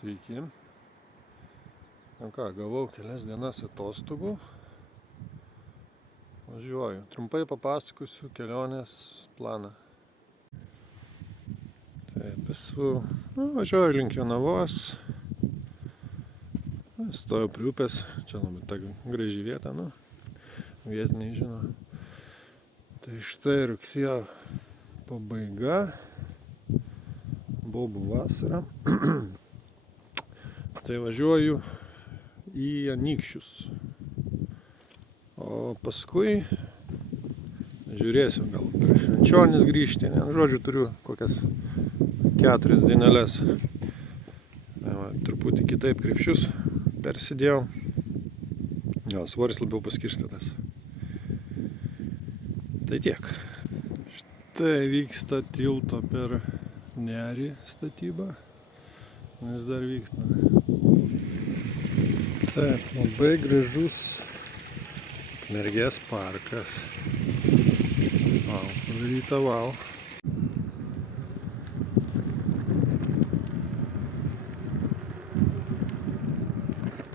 Sveiki. Gavau kelias dienas atostogų. Važiuoju. Trumpai papasakosiu kelionės planą. Taip, važiuoju link Jonavos. Stoju prie upės. Čia labai ta graži vieta, vietiniai žino. Tai štai rugsėjo pabaiga. Bobų vasara. Tai važiuoju į Anykščius. O paskui žiūrėsiu, gal prie Švenčionis grįžti. Žodžiu, turiu kokias 4 dieneles. Truputį kitaip krepšius persidėjau. Gal svoris labiau paskirstytas. Tai tiek. Štai vyksta tilto per Nerį statyba. Vis dar vyksta. Taip, labai gražus Ukmergės parkas. Padaryta vau.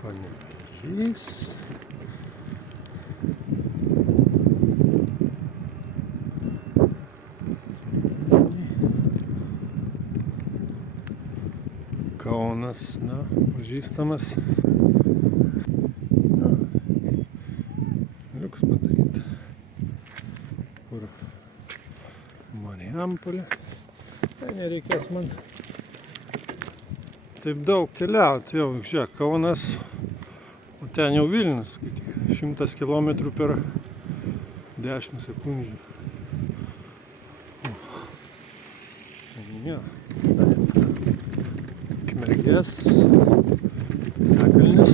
Panevėžys. Kaunas, pažįstamas. Liuks padaryti. Kur Marijampolė. Nereikės man taip daug keliauti. Jau, žiūrėk, Kaunas. O ten jau Vilnius. 100 km per 10 sekundžių. Ukmergės Jakalnis.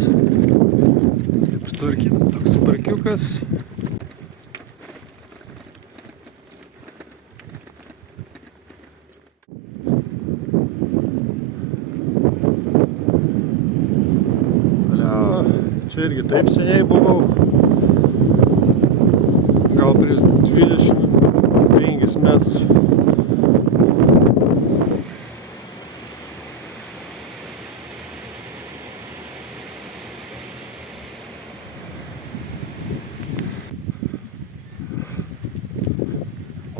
Taip sutvarkyta, toks parkiukas. Čia irgi taip seniai buvau. Gal prieš 25 metus.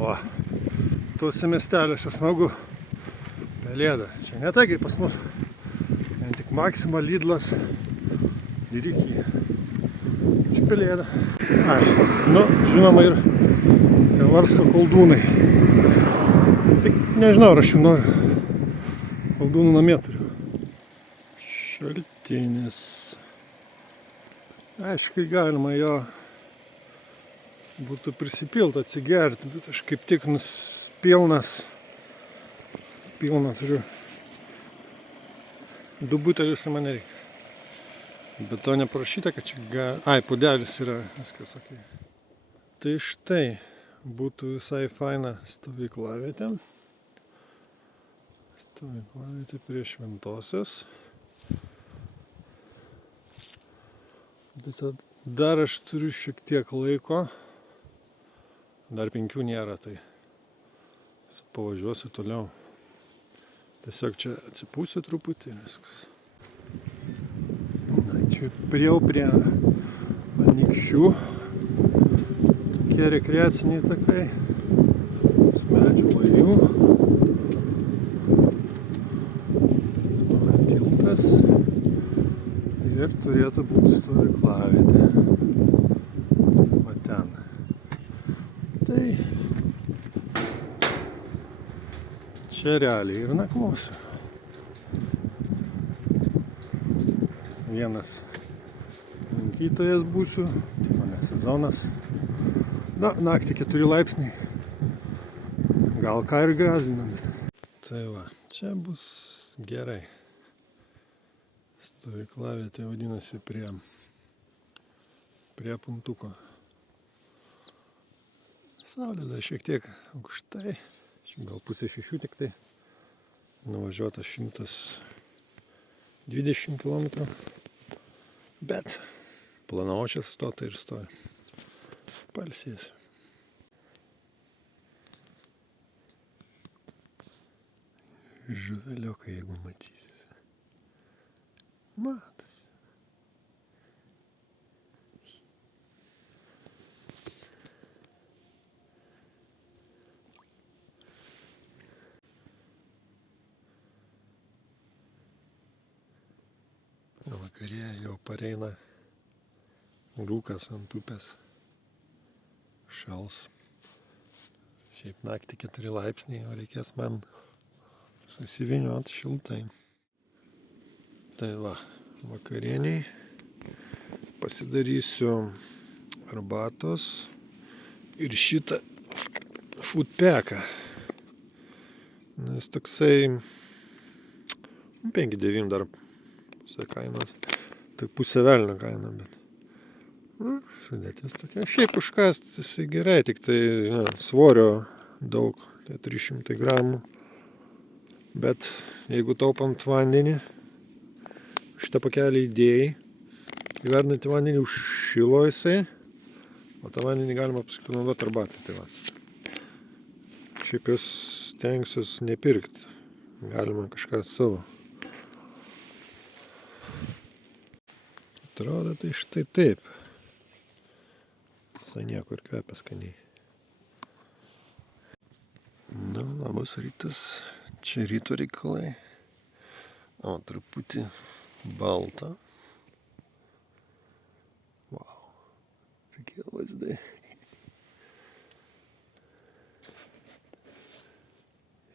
O, tuose miesteliuose smagu. Pelėda. Čia ne tai kaip pas mus. Vien tik Maxima, Lidlas ir iki. Čia pelėda. Žinoma ir Kavarsko koldūnai. Tik nežinau, ar aš jų noriu. Koldūnų namie turiu. Šaltinis. Aišku, galima jo būtų prisipilti, atsigerti, bet aš kaip tik pilnas turiu. 2 butelius man nereikia. Bet to neprašyta, kad čia pudelis yra, viskas ok. Tai štai, būtų visai faina stovyklavietė. Stovyklavietė prie Šventosios. Bet dar aš turiu šiek tiek laiko. Dar 5 nėra, tai pavažiuosiu toliau. Tiesiog čia atsipūsiu truputį ir viskas. Čia priejau prie Anykščių. Tokie rekreaciniai takai. Medžių lajų. Tiltas. Ir turėtų būti stovyklavietė. Va ten. Tai čia realiai ir nakvosiu. Vienas lankytojas būsiu, o ne sezonas. Naktį 4 laipsniai. Gal ką ir gąsdinam. Tai va, čia bus gerai. Stovyklavietė vadinasi prie Puntuko. Saulė dar šiek tiek aukštai. Gal 5:30 tik tai. Nuvažiuota 120 km. Bet planavau čia sustoti ir stoju. Pailsėsiu. Žuveliokai, jeigu matysis. Matas. Vakarė jau pareina rūkas ant upės. Šals. Šiaip naktį 4 laipsniai, o reikės man susiviniuot šiltai. Tai va, vakarieniai pasidarysiu arbatos ir šitą foodpacką. Nes toksai 5,9 dar pusė kainos. Tai pusė velnio kaina, bet sudėtis tokia. Šiaip užkast jisai gerai, tik tai svorio daug, tai 300 gramų. Bet jeigu taupant vandenį, šitą pakelį įdėjai, įverdinti vandenį užšilo jisai, o tą vandenį galima paskui naudoti arbatai. Tai va. Šiaip jos stengsiuos nepirkti, galima kažką savo. Atrodo, tai štai taip. Visai nieko ir kvepia skaniai. Na, labas rytas. Čia ryto reikalai. O, truputį balta. Vau. Tokie vaizdai.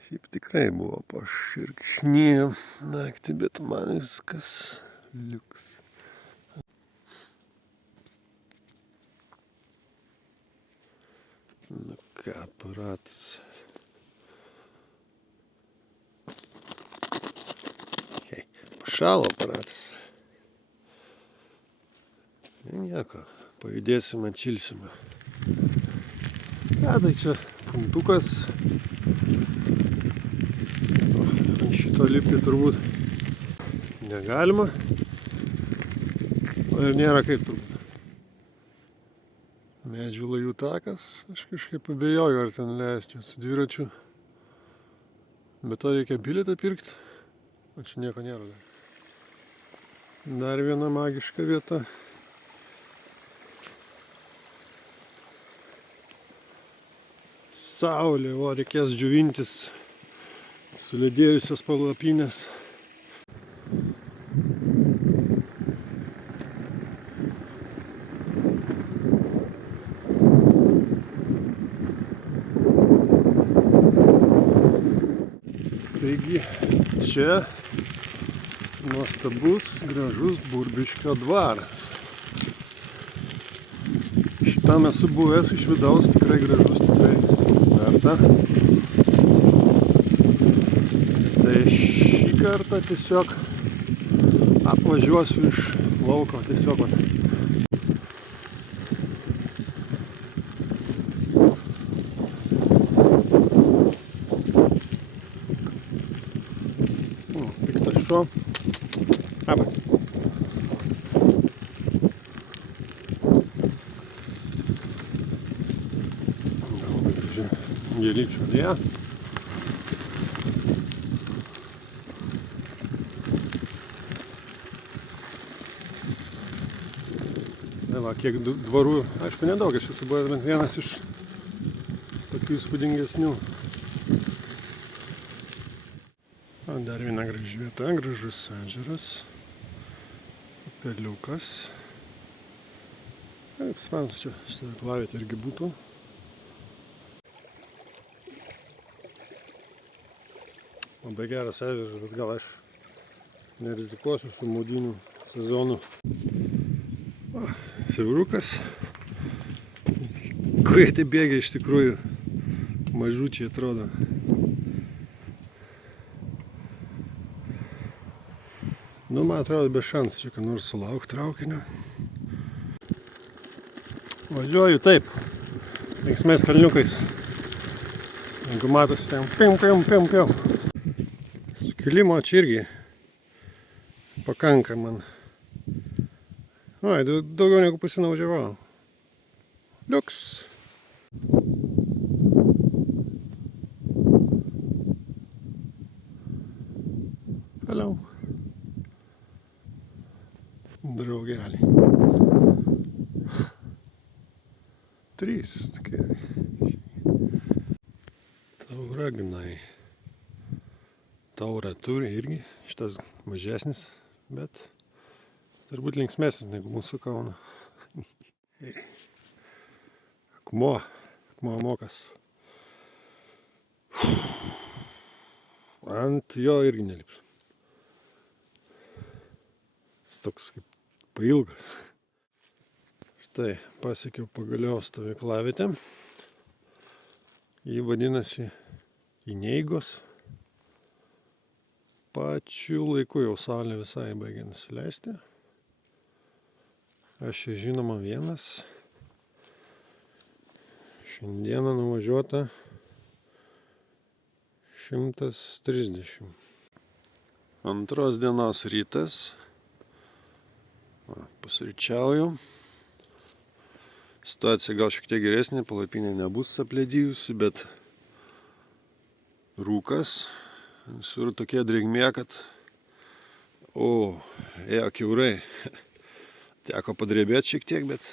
Šiaip tikrai buvo paširkšnė naktį, bet man viskas liuks. Nu ką, aparatas. Pašalo aparatas. Nieko, pajudėsim, atšilsim. Tai čia puntukas. Ant šito lipti turbūt negalima. O ir nėra kaip turbūt. Medžių lajų takas. Aš kažkaip abejoju, ar ten leisčiau su dviračiu. Bet to reikia bilietą pirkti. O čia nieko nėra dar. Dar viena magiška vieta. Saulė, o reikės džiovintis suledėjusios palapinės. Taigi čia nuostabus, gražus Burbiškio dvaras. Šitam esu buvęs iš vidaus, tikrai gražus, tikrai verta. Tai šį kartą tiesiog apvažiuosiu iš lauko, tiesiog. Piktas šuo. Labas. Gėlyčių dėja. Va, kiek dvarų, aišku, nedaug, aš esu buvęs bent vienas iš tokių įspūdingesnių. Dar viena graži vieta, gražus ežeras, upeliukas. Kaip spans, čia stovyklavietė irgi būtų. Labai geras ežeras, bet gal aš nerizikuosiu su maudynių sezonu. Siaurukas. Kurie tai bėgia iš tikrųjų mažučiai atrodo. Nu, man atrodo, be šansų čia ką nors sulaukti traukinio. Važiuoju taip, linksmais kalniukais. Jeigu matosi ten piu. Sukilimo čia irgi pakanka man. Oi, daugiau negu pasinaužiavau. Liuks. Hello. draugeliai. 3 tokie. Tauragnai. Taurą turi irgi, šitas mažesnis, bet turbūt linksmesnis negu mūsų Kauno. Akmuo ant jo irgi nelips. Jis toks kaip pailgas. Štai, pasiekiau pagaliau stovyklavietę. Ji vadinasi Ineigos. Pačiu laiku jau saulė visai baigė nusileisti. Aš čia žinoma vienas. Šiandieną nuvažiuota 130. Antros dienos rytas. Pusryčiauju. Situacija gal šiek tiek geresnė, palapinė nebus apledėjusi, bet rūkas. Visur tokia drėgmė, kad ėjo kiaurai. Teko padrebėti šiek tiek, bet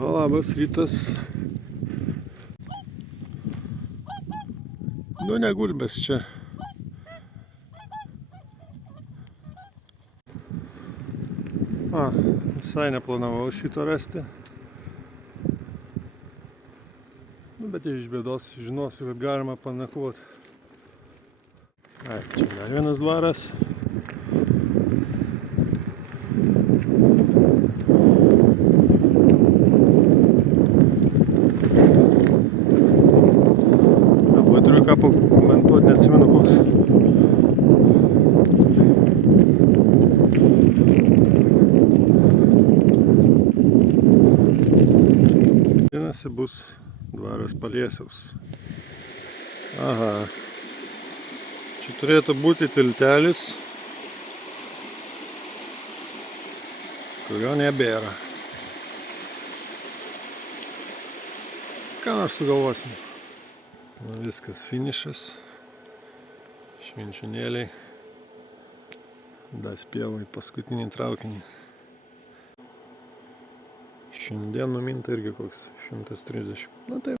labas rytas. Ne gulbės čia. Visai neplanavau šito rasti. Bet iš bėdos žinosiu, kad galima panakvoti. Čia dar vienas dvaras. Labai turiu ką pakomentuoti, neatsimenu koks. Vienasi bus dvaras Paliesiaus. Aha. Čia turėtų būti tiltelis, kurio nebėra. Ką nors sugalvosim. Viskas, finišas. Švenčionėliai. Daspėjau į paskutinį traukinį. Šiandien numinta irgi koks 130. Na taip.